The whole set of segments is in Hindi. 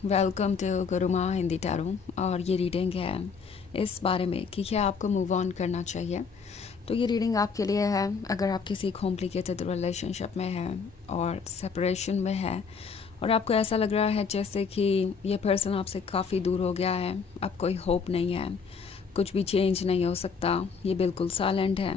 Welcome to Guruma Hindi tarot. और ये रीडिंग है इस बारे में कि क्या आपको मूव ऑन करना चाहिए। तो ये रीडिंग आपके लिए है अगर आप किसी कॉम्प्लिकेटेड रिलेशनशिप में हैं और सेपरेशन में है और आपको ऐसा लग रहा है जैसे कि ये पर्सन आपसे काफ़ी दूर हो गया है, अब कोई होप नहीं है, कुछ भी चेंज नहीं हो सकता, ये बिल्कुल साइलेंट है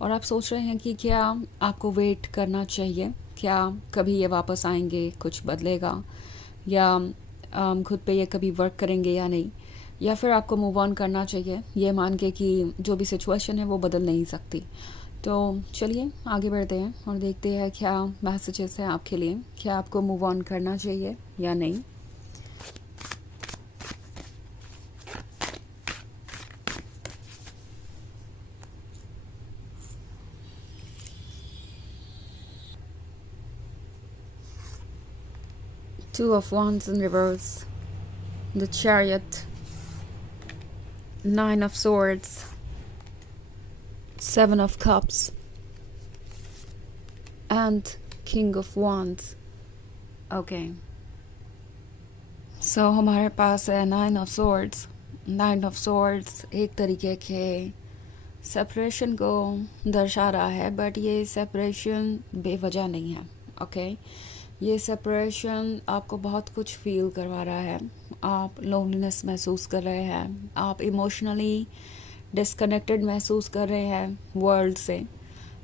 और आप सोच रहे हैं कि क्या आपको वेट करना चाहिए, क्या कभी ये वापस आएंगे, कुछ बदलेगा या खुद पे ये कभी वर्क करेंगे या नहीं, या फिर आपको मूव ऑन करना चाहिए ये मान के कि जो भी सिचुएशन है वो बदल नहीं सकती। तो चलिए आगे बढ़ते हैं और देखते हैं क्या मैसेजेस हैं आपके लिए, क्या आपको मूव ऑन करना चाहिए या नहीं। Two of Wands in reverse, the Chariot, Nine of Swords, Seven of Cups and King of Wands. Okay so हमारे पास है nine of swords. Nine of swords एक तरीके के सेपरेशन को दर्शा रहा है, बट ये सेपरेशन बेवजह नहीं है। ओके ये सेपरेशन आपको बहुत कुछ फील करवा रहा है, आप लोनलीनेस महसूस कर रहे हैं, आप इमोशनली डिस्कनेक्टेड महसूस कर रहे हैं वर्ल्ड से।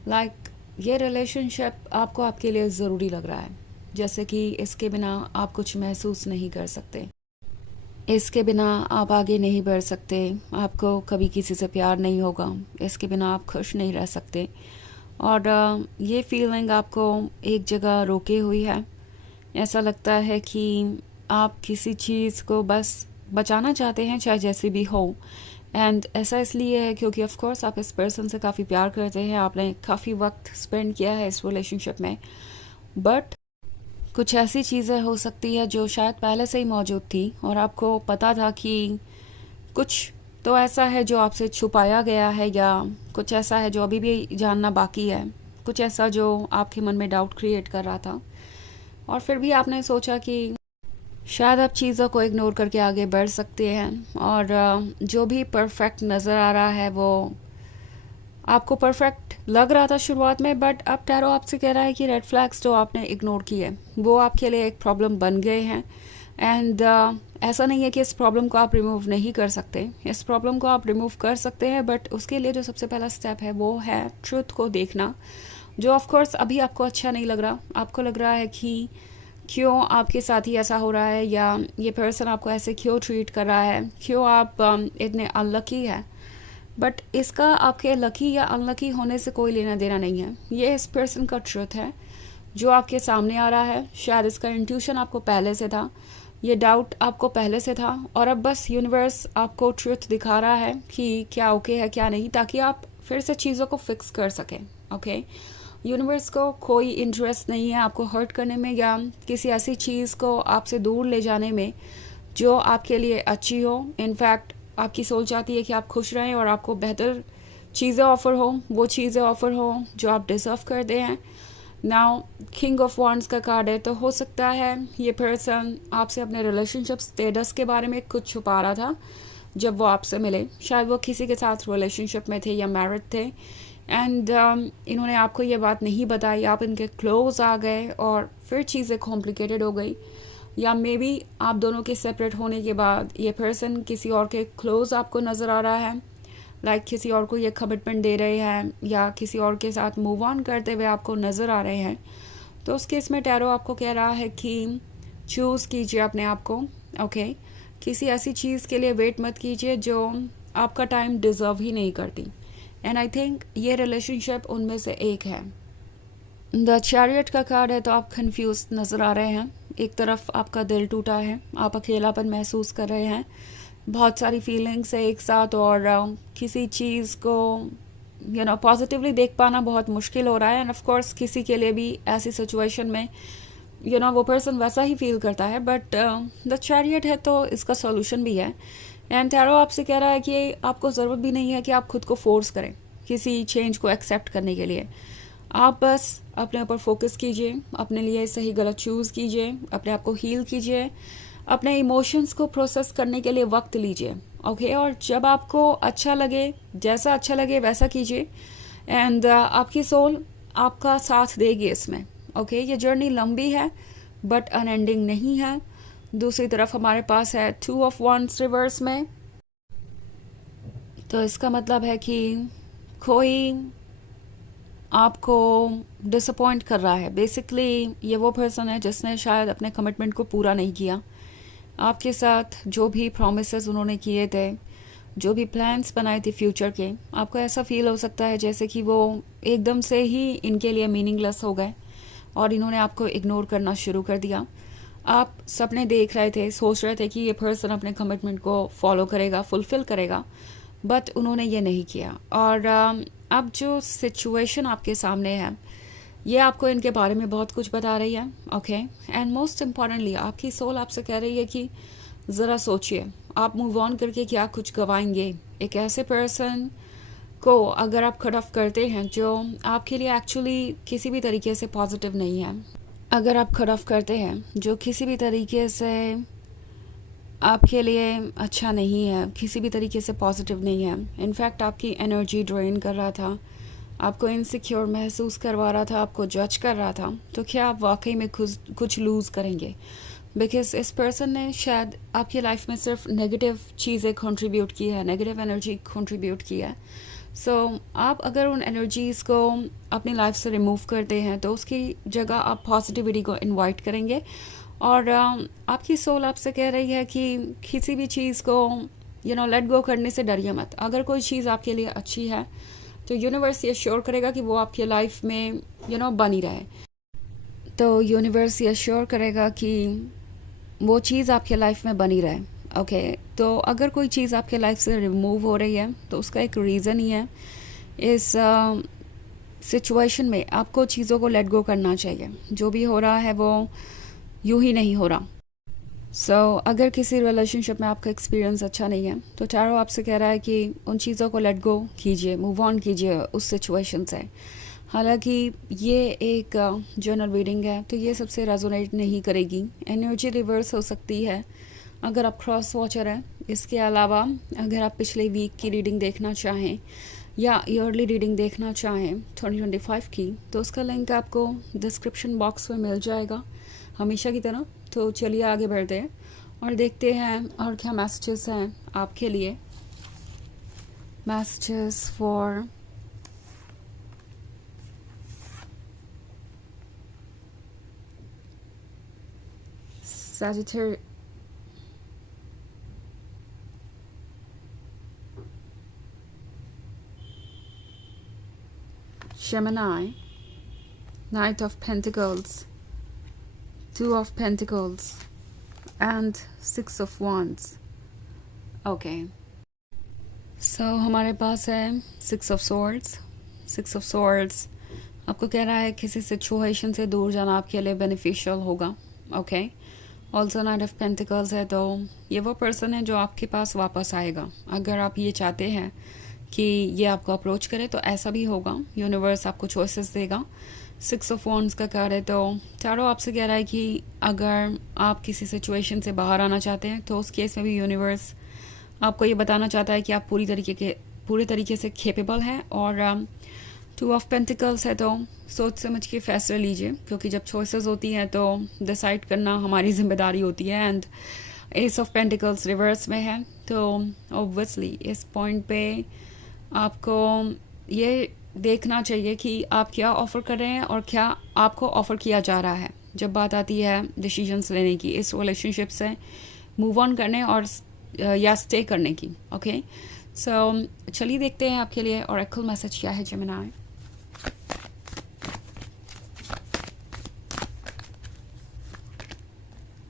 लाइक ये रिलेशनशिप आपको आपके लिए ज़रूरी लग रहा है, जैसे कि इसके बिना आप कुछ महसूस नहीं कर सकते, इसके बिना आप आगे नहीं बढ़ सकते, आपको कभी किसी से प्यार नहीं होगा, इसके बिना आप खुश नहीं रह सकते। और ये फीलिंग आपको एक जगह रोके हुई है। ऐसा लगता है कि आप किसी चीज़ को बस बचाना चाहते हैं, चाहे जैसी भी हो। एंड ऐसा इसलिए है क्योंकि ऑफ कोर्स आप इस पर्सन से काफ़ी प्यार करते हैं, आपने काफ़ी वक्त स्पेंड किया है इस रिलेशनशिप में, बट कुछ ऐसी चीज़ें हो सकती है जो शायद पहले से ही मौजूद थी और आपको पता था कि कुछ तो ऐसा है जो आपसे छुपाया गया है, या कुछ ऐसा है जो अभी भी जानना बाकी है, कुछ ऐसा जो आपके मन में डाउट क्रिएट कर रहा था। और फिर भी आपने सोचा कि शायद आप चीज़ों को इग्नोर करके आगे बढ़ सकते हैं, और जो भी परफेक्ट नज़र आ रहा है वो आपको परफेक्ट लग रहा था शुरुआत में, बट अब टैरो आपसे कह रहा है कि रेड फ्लैग्स जो आपने इग्नोर किए वो आपके लिए एक प्रॉब्लम बन गए हैं। एंड ऐसा नहीं है कि इस प्रॉब्लम को आप रिमूव नहीं कर सकते, इस प्रॉब्लम को आप रिमूव कर सकते हैं, बट उसके लिए जो सबसे पहला स्टेप है वो है ट्रुथ को देखना, जो ऑफ कोर्स अभी आपको अच्छा नहीं लग रहा। आपको लग रहा है कि क्यों आपके साथ ही ऐसा हो रहा है, या ये पर्सन आपको ऐसे क्यों ट्रीट कर रहा है, क्यों आप इतने अनलकी है। बट इसका आपके लकी या अनलकी होने से कोई लेना देना नहीं है, ये इस पर्सन का ट्रुथ है जो आपके सामने आ रहा है। शायद इसका इंट्यूशन आपको पहले से था, ये डाउट आपको पहले से था, और अब बस यूनिवर्स आपको ट्रुथ दिखा रहा है कि क्या ओके है क्या नहीं, ताकि आप फिर से चीज़ों को फिक्स कर सकें। ओके यूनिवर्स को कोई इंटरेस्ट नहीं है आपको हर्ट करने में या किसी ऐसी चीज़ को आपसे दूर ले जाने में जो आपके लिए अच्छी हो। इनफैक्ट आपकी सोल चाहती है कि आप खुश रहें और आपको बेहतर चीज़ें ऑफ़र हो, वो चीज़ें ऑफ़र हो जो आप डिज़र्व करते हैं। नाउ किंग ऑफ वॉन्ड्स का कार्ड है, तो हो सकता है ये पर्सन आपसे अपने रिलेशनशिप स्टेटस के बारे में कुछ छुपा रहा था जब वो आपसे मिले। शायद वो किसी के साथ रिलेशनशिप में थे या मैरिड थे, एंड इन्होंने आपको ये बात नहीं बताई, आप इनके क्लोज आ गए और फिर चीज़ें कॉम्प्लिकेटेड हो गई। या मे बी आप दोनों के सेपरेट होने के बाद ये पर्सन किसी और के क्लोज आपको नज़र आ रहा है, लाइक किसी और को ये कमिटमेंट दे रहे हैं या किसी और के साथ मूव ऑन करते हुए आपको नज़र आ रहे हैं। तो उस केस में टैरो आपको कह रहा है कि चूज़ कीजिए अपने आप को। ओके किसी ऐसी चीज़ के लिए वेट मत कीजिए जो आपका टाइम डिज़र्व ही नहीं करती, एंड आई थिंक ये रिलेशनशिप उनमें से एक है। द चैरियट का कार्ड है, तो आप कंफ्यूज नज़र आ रहे हैं। एक तरफ आपका दिल टूटा है, आप अकेलापन महसूस कर रहे हैं, बहुत सारी फीलिंग्स है एक साथ, और किसी चीज़ को पॉजिटिवली देख पाना बहुत मुश्किल हो रहा है। एंड ऑफ कोर्स किसी के लिए भी ऐसी सिचुएशन में वो पर्सन वैसा ही फील करता है, बट द चैरियट है तो इसका सॉल्यूशन भी है। एंड टैरो आपसे कह रहा है कि आपको ज़रूरत भी नहीं है कि आप खुद को फोर्स करें किसी चेंज को एक्सेप्ट करने के लिए। आप बस अपने ऊपर फोकस कीजिए, अपने लिए सही गलत चूज़ कीजिए, अपने आप को हील कीजिए, अपने इमोशंस को प्रोसेस करने के लिए वक्त लीजिए, ओके। और जब आपको अच्छा लगे, जैसा अच्छा लगे वैसा कीजिए, एंड आपकी सोल आपका साथ देगी इसमें, ओके। ये जर्नी लंबी है बट अनएंडिंग नहीं है। दूसरी तरफ हमारे पास है 2 ऑफ wands रिवर्स में, तो इसका मतलब है कि कोई आपको डिसअपॉइंट कर रहा है। बेसिकली ये वो पर्सन है जिसने शायद अपने कमिटमेंट को पूरा नहीं किया आपके साथ। जो भी प्रॉमिसेस उन्होंने किए थे, जो भी प्लान्स बनाए थे फ्यूचर के, आपको ऐसा फील हो सकता है जैसे कि वो एकदम से ही इनके लिए मीनिंगलेस हो गए और इन्होंने आपको इग्नोर करना शुरू कर दिया। आप सपने देख रहे थे, सोच रहे थे कि ये पर्सन अपने कमिटमेंट को फॉलो करेगा, फुलफ़िल करेगा, बट उन्होंने ये नहीं किया। और अब जो सिचुएशन आपके सामने है, ये आपको इनके बारे में बहुत कुछ बता रही है, ओके। एंड मोस्ट इम्पॉर्टेंटली आपकी सोल आपसे कह रही है कि ज़रा सोचिए, आप मूव ऑन करके क्या कुछ गवाएंगे। एक ऐसे पर्सन को अगर आप कट ऑफ करते हैं जो आपके लिए एक्चुअली किसी भी तरीके से पॉजिटिव नहीं है, अगर आप कट ऑफ करते हैं जो किसी भी तरीके से आपके लिए अच्छा नहीं है, किसी भी तरीके से पॉजिटिव नहीं है, इनफैक्ट आपकी एनर्जी ड्रेन कर रहा था, आपको इनसिक्योर महसूस करवा रहा था, आपको जज कर रहा था, तो क्या आप वाकई में कुछ लूज़ करेंगे? बिकॉज इस पर्सन ने शायद आपकी लाइफ में सिर्फ नेगेटिव चीज़ें कंट्रीब्यूट की है, नेगेटिव एनर्जी कंट्रीब्यूट की है। सो आप अगर उन एनर्जीज़ को अपनी लाइफ से रिमूव करते हैं तो उसकी जगह आप पॉजिटिविटी को इनवाइट करेंगे। और आपकी सोल आपसे कह रही है कि किसी भी चीज़ को लेट गो करने से डरिए मत। अगर कोई चीज़ आपके लिए अच्छी है तो यूनिवर्स ये श्योर करेगा कि वो आपकी लाइफ में बनी रहे। तो यूनिवर्स ये श्योर करेगा कि वो चीज़ आपके लाइफ में बनी रहे, ओके। तो अगर कोई चीज़ आपके लाइफ से रिमूव हो रही है तो उसका एक रीज़न ही है। इस सिचुएशन में आपको चीज़ों को लेट गो करना चाहिए। जो भी हो रहा है वो यूं ही नहीं हो रहा। अगर किसी रिलेशनशिप में आपका एक्सपीरियंस अच्छा नहीं है तो टैरो आपसे कह रहा है कि उन चीज़ों को लेट गो कीजिए, मूव ऑन कीजिए उस सिचुएशन से। हालांकि ये एक जर्नल रीडिंग है तो ये सबसे रेजोनेट नहीं करेगी, एनर्जी रिवर्स हो सकती है अगर आप क्रॉस वॉचर हैं। इसके अलावा अगर आप पिछले वीक की रीडिंग देखना चाहें या ईयरली रीडिंग देखना चाहें 2025 की, तो उसका लिंक आपको डिस्क्रिप्शन बॉक्स में मिल जाएगा हमेशा की तरह। तो चलिए आगे बढ़ते हैं और देखते हैं और क्या मैसेजेस हैं आपके लिए। Messages for Sagittarius, Gemini, Knight of Pentacles, 2 of Pentacles and 6 of Wands, okay। हमारे पास है 6 of Swords। 6 of Swords आपको कह रहा है किसी सिचुएशन से दूर जाना आपके लिए बेनिफिशियल होगा, okay. Also night of pentacles है तो ये वो पर्सन है जो आपके पास वापस आएगा। अगर आप ये चाहते हैं कि ये आपको अप्रोच करे तो ऐसा भी होगा, यूनिवर्स आपको चॉइसेस देगा। 6 ऑफ वॉन्ड्स का कार्ड है तो टैरो आपसे कह रहा है कि अगर आप किसी सिचुएशन से बाहर आना चाहते हैं तो उस केस में भी यूनिवर्स आपको ये बताना चाहता है कि आप पूरे तरीके से कैपेबल हैं। और 2 ऑफ पेंटिकल्स है तो सोच समझ के फैसला लीजिए, क्योंकि जब चॉइसेस होती हैं तो डिसाइड करना हमारी जिम्मेदारी होती है। And S of pentacles reverse में है तो ऑब्वियसली इस पॉइंट पे आपको ये देखना चाहिए कि आप क्या ऑफ़र कर रहे हैं और क्या आपको ऑफ़र किया जा रहा है। जब बात आती है डिसीजंस लेने की, इस रिलेशनशिप से मूव ऑन करने और या स्टे करने की, ओके। चलिए देखते हैं आपके लिए ऑरेकल मैसेज क्या है Gemini.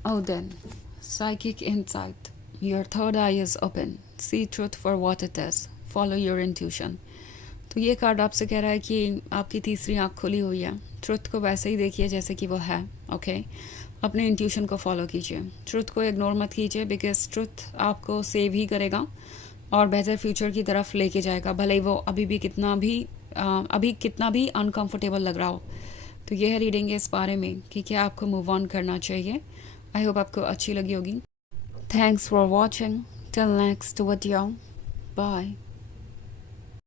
Oh then, psychic insight. Your third eye is open. See truth for what it is. Follow your intuition. तो ये कार्ड आपसे कह रहा है कि आपकी तीसरी आँख खुली हुई है। ट्रुथ को वैसे ही देखिए जैसे कि वो है, ओके। अपने इंट्यूशन को फॉलो कीजिए, ट्रुथ को इग्नोर मत कीजिए, बिकॉज ट्रुथ आपको सेव ही करेगा और बेहतर फ्यूचर की तरफ लेके जाएगा, भले ही वो अभी कितना भी अनकंफर्टेबल लग रहा हो। तो ये है रीडिंग इस बारे में कि क्या आपको मूव ऑन करना चाहिए। आई होप आपको अच्छी लगी होगी। Thanks for watching. Till next video. Bye.